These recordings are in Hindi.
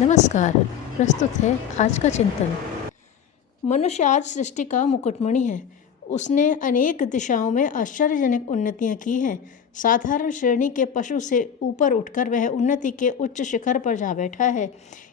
नमस्कार। प्रस्तुत है आज का चिंतन। मनुष्य आज सृष्टि का मुकुटमणि है। उसने अनेक दिशाओं में आश्चर्यजनक उन्नतियां की हैं। साधारण श्रेणी के पशु से ऊपर उठकर वह उन्नति के उच्च शिखर पर जा बैठा है।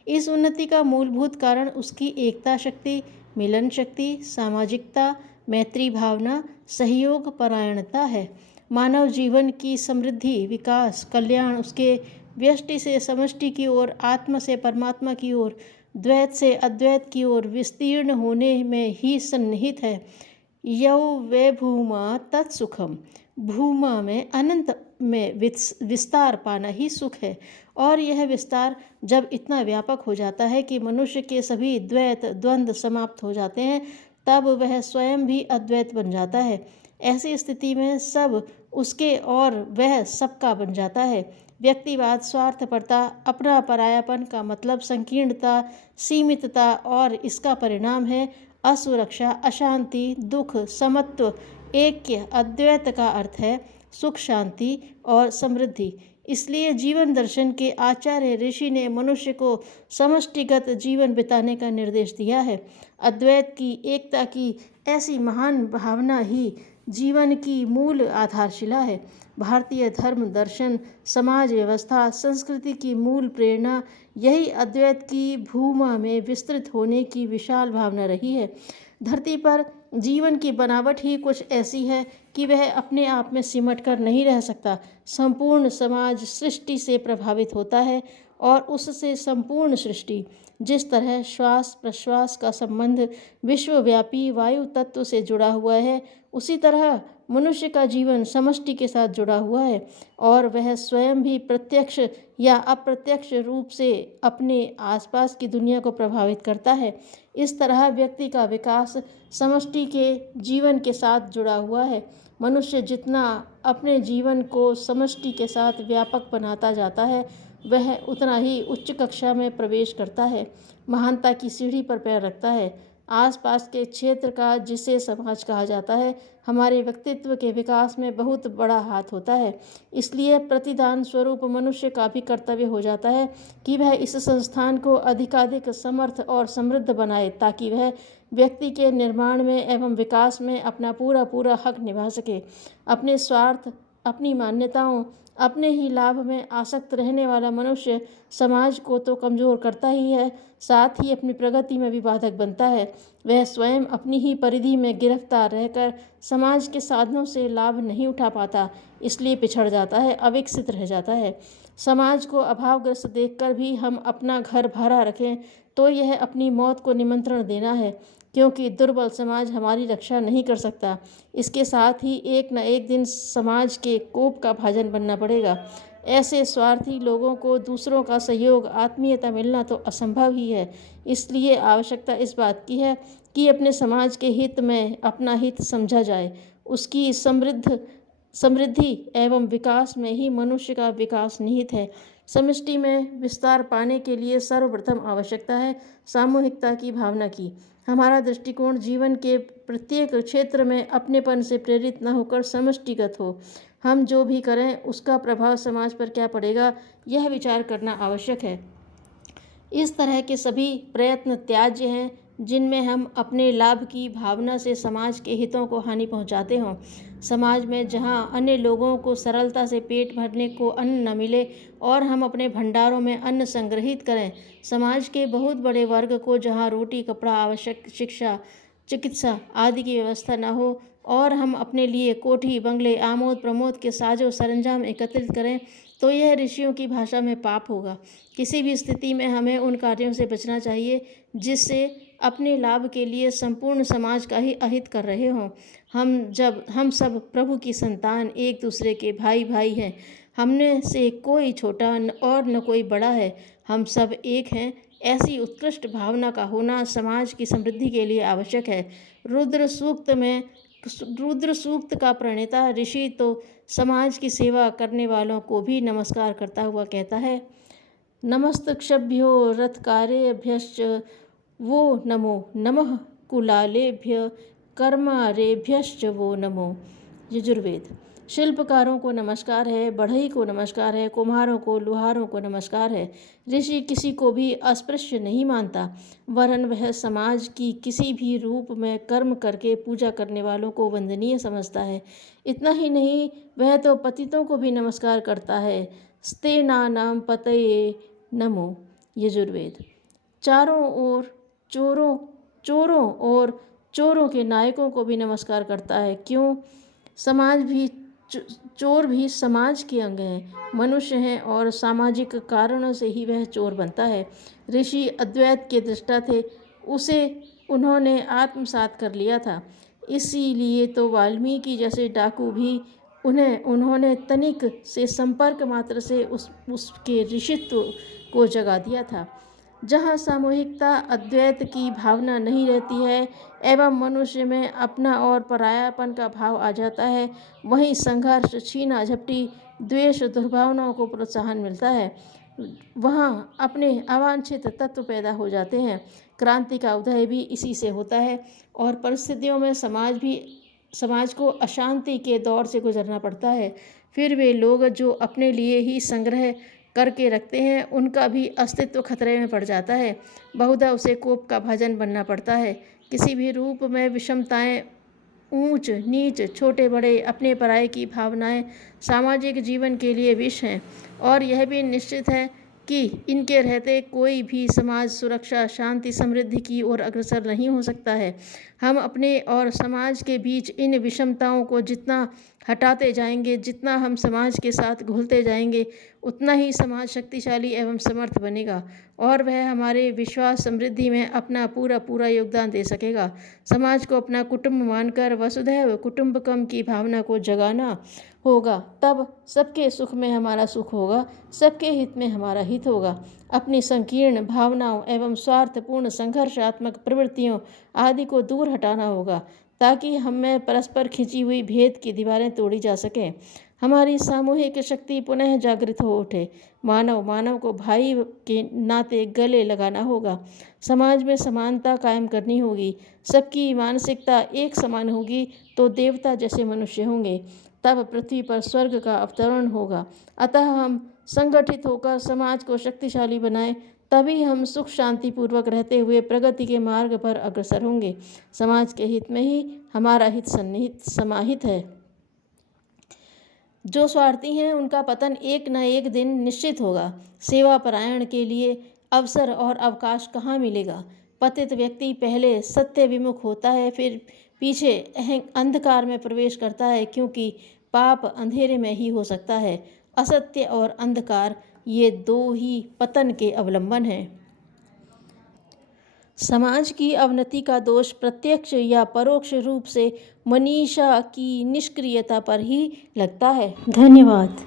इस उन्नति का मूलभूत कारण उसकी एकता शक्ति, मिलन शक्ति, सामाजिकता, मैत्री भावना, सहयोग परायणता है। मानव जीवन की समृद्धि, विकास, कल्याण उसके व्यष्टि से समष्टि की ओर, आत्मा से परमात्मा की ओर, द्वैत से अद्वैत की ओर विस्तीर्ण होने में ही सन्निहित है। यौ वे भूमा तत्सुखम। भूमा में अनंत में विस्तार पाना ही सुख है। और यह विस्तार जब इतना व्यापक हो जाता है कि मनुष्य के सभी द्वैत द्वंद्व समाप्त हो जाते हैं, तब वह स्वयं भी अद्वैत बन जाता है। ऐसी स्थिति में सब उसके और वह सबका बन जाता है। व्यक्तिवाद, स्वार्थपरता, अपना परायापन का मतलब संकीर्णता, सीमितता और इसका परिणाम है असुरक्षा, अशांति, दुख, समत्व, ऐक्य। अद्वैत का अर्थ है सुख, शांति और समृद्धि। इसलिए जीवन दर्शन के आचार्य ऋषि ने मनुष्य को समष्टिगत जीवन बिताने का निर्देश दिया है। अद्वैत की, एकता की ऐसी महान भावना ही जीवन की मूल आधारशिला है। भारतीय धर्म, दर्शन, समाज व्यवस्था, संस्कृति की मूल प्रेरणा यही अद्वैत की भूमा में विस्तृत होने की विशाल भावना रही है। धरती पर जीवन की बनावट ही कुछ ऐसी है कि वह अपने आप में सिमट कर नहीं रह सकता। संपूर्ण समाज सृष्टि से प्रभावित होता है और उससे संपूर्ण सृष्टि। जिस तरह श्वास प्रश्वास का संबंध विश्वव्यापी वायु तत्व से जुड़ा हुआ है, उसी तरह मनुष्य का जीवन समष्टि के साथ जुड़ा हुआ है और वह स्वयं भी प्रत्यक्ष या अप्रत्यक्ष रूप से अपने आसपास की दुनिया को प्रभावित करता है। इस तरह व्यक्ति का विकास समष्टि के जीवन के साथ जुड़ा हुआ है। मनुष्य जितना अपने जीवन को समष्टि के साथ व्यापक बनाता जाता है, वह उतना ही उच्च कक्षा में प्रवेश करता है, महानता की सीढ़ी पर पैर रखता है। आसपास के क्षेत्र का, जिसे समाज कहा जाता है, हमारे व्यक्तित्व के विकास में बहुत बड़ा हाथ होता है। इसलिए प्रतिदान स्वरूप मनुष्य का भी कर्तव्य हो जाता है कि वह इस संस्थान को अधिकाधिक समर्थ और समृद्ध बनाए, ताकि वह व्यक्ति के निर्माण में एवं विकास में अपना पूरा पूरा हक निभा सके। अपने स्वार्थ, अपनी मान्यताओं, अपने ही लाभ में आसक्त रहने वाला मनुष्य समाज को तो कमज़ोर करता ही है, साथ ही अपनी प्रगति में भी बाधक बनता है। वह स्वयं अपनी ही परिधि में गिरफ्तार रहकर समाज के साधनों से लाभ नहीं उठा पाता, इसलिए पिछड़ जाता है, अविकसित रह जाता है। समाज को अभावग्रस्त देखकर भी हम अपना घर भरा रखें तो यह अपनी मौत को निमंत्रण देना है, क्योंकि दुर्बल समाज हमारी रक्षा नहीं कर सकता। इसके साथ ही एक न एक दिन समाज के कोप का भाजन बनना पड़ेगा। ऐसे स्वार्थी लोगों को दूसरों का सहयोग, आत्मीयता मिलना तो असंभव ही है। इसलिए आवश्यकता इस बात की है कि अपने समाज के हित में अपना हित समझा जाए। उसकी समृद्धि एवं विकास में ही मनुष्य का विकास निहित है। समष्टि में विस्तार पाने के लिए सर्वप्रथम आवश्यकता है सामूहिकता की भावना की। हमारा दृष्टिकोण जीवन के प्रत्येक क्षेत्र में अपनेपन से प्रेरित न होकर समष्टिगत हो। हम जो भी करें उसका प्रभाव समाज पर क्या पड़ेगा, यह विचार करना आवश्यक है। इस तरह के सभी प्रयत्न त्याज्य हैं जिनमें हम अपने लाभ की भावना से समाज के हितों को हानि पहुंचाते हों। समाज में जहां अन्य लोगों को सरलता से पेट भरने को अन्न न मिले और हम अपने भंडारों में अन्न संग्रहित करें, समाज के बहुत बड़े वर्ग को जहां रोटी, कपड़ा, आवश्यक शिक्षा, चिकित्सा आदि की व्यवस्था न हो और हम अपने लिए कोठी, बंगले, आमोद प्रमोद के साजो सरंजाम एकत्रित करें, तो यह ऋषियों की भाषा में पाप होगा। किसी भी स्थिति में हमें उन कार्यों से बचना चाहिए जिससे अपने लाभ के लिए संपूर्ण समाज का ही अहित कर रहे हों। हम सब प्रभु की संतान, एक दूसरे के भाई भाई हैं। हमने से कोई छोटा और न कोई बड़ा है, हम सब एक हैं। ऐसी उत्कृष्ट भावना का होना समाज की समृद्धि के लिए आवश्यक है। रुद्र सूक्त का प्रणेता ऋषि तो समाज की सेवा करने वालों को भी नमस्कार करता हुआ कहता है, नमस्तक्षभ्यो रथकारेभ्यश्च वो नमो नमः कुलालेभ्य कर्मारेभ्यश्च वो नमो। यजुर्वेद। शिल्पकारों को नमस्कार है, बढ़ई को नमस्कार है, कुम्हारों को, लुहारों को नमस्कार है। ऋषि किसी को भी अस्पृश्य नहीं मानता, वरन वह समाज की किसी भी रूप में कर्म करके पूजा करने वालों को वंदनीय समझता है। इतना ही नहीं, वह तो पतितों को भी नमस्कार करता है। स्तेनानाम पतये नमो, यजुर्वेद। चारों ओर चोरों चोरों और चोरों के नायकों को भी नमस्कार करता है। क्यों? समाज भी चोर भी समाज के अंग हैं, मनुष्य हैं और सामाजिक कारणों से ही वह चोर बनता है। ऋषि अद्वैत के दृष्टा थे, उसे उन्होंने आत्मसात कर लिया था। इसीलिए तो वाल्मीकि जैसे डाकू भी उन्होंने तनिक से संपर्क मात्र से उसके ऋषित्व को जगा दिया था। जहाँ सामूहिकता, अद्वैत की भावना नहीं रहती है एवं मनुष्य में अपना और परायापन का भाव आ जाता है, वहीं संघर्ष, छीना झपटी, द्वेष, दुर्भावनाओं को प्रोत्साहन मिलता है। वहाँ अपने अवांछित तत्व पैदा हो जाते हैं। क्रांति का उदय भी इसी से होता है और परिस्थितियों में समाज को अशांति के दौर से गुजरना पड़ता है। फिर वे लोग जो अपने लिए ही संग्रह करके रखते हैं, उनका भी अस्तित्व खतरे में पड़ जाता है। बहुधा उसे कोप का भाजन बनना पड़ता है। किसी भी रूप में विषमताएं, ऊंच नीच, छोटे बड़े, अपने पराये की भावनाएं सामाजिक जीवन के लिए विष हैं और यह भी निश्चित है कि इनके रहते कोई भी समाज सुरक्षा, शांति, समृद्धि की ओर अग्रसर नहीं हो सकता है। हम अपने और समाज के बीच इन विषमताओं को जितना हटाते जाएंगे, जितना हम समाज के साथ घुलते जाएंगे, उतना ही समाज शक्तिशाली एवं समर्थ बनेगा और वह हमारे विश्वास समृद्धि में अपना पूरा योगदान दे सकेगा। समाज को अपना कुटुंब मानकर वसुधैव कुटुंबकम की भावना को जगाना होगा, तब सबके सुख में हमारा सुख होगा, सबके हित में हमारा हित होगा। अपनी संकीर्ण भावनाओं एवं स्वार्थपूर्ण संघर्षात्मक प्रवृत्तियों आदि को दूर हटाना होगा, ताकि हम में परस्पर खिंची हुई भेद की दीवारें तोड़ी जा सकें, हमारी सामूहिक शक्ति पुनः जागृत हो उठे। मानव को भाई के नाते गले लगाना होगा, समाज में समानता कायम करनी होगी, सबकी मानसिकता एक समान होगी तो देवता जैसे मनुष्य होंगे, तब पृथ्वी पर स्वर्ग का अवतरण होगा। अतः हम संगठित होकर समाज को शक्तिशाली बनाएं, तभी हम सुख शांति पूर्वक रहते हुए प्रगति के मार्ग पर अग्रसर होंगे। समाज के हित में ही हमारा हित सन्निहित समाहित है। जो स्वार्थी हैं उनका पतन एक न एक दिन निश्चित होगा। सेवा परायण के लिए अवसर और अवकाश कहाँ मिलेगा? पतित व्यक्ति पहले सत्य विमुख होता है, फिर पीछे अंधकार में प्रवेश करता है, क्योंकि पाप अंधेरे में ही हो सकता है। असत्य और अंधकार, ये दो ही पतन के अवलंबन हैं। समाज की अवनति का दोष प्रत्यक्ष या परोक्ष रूप से मनीषा की निष्क्रियता पर ही लगता है। धन्यवाद।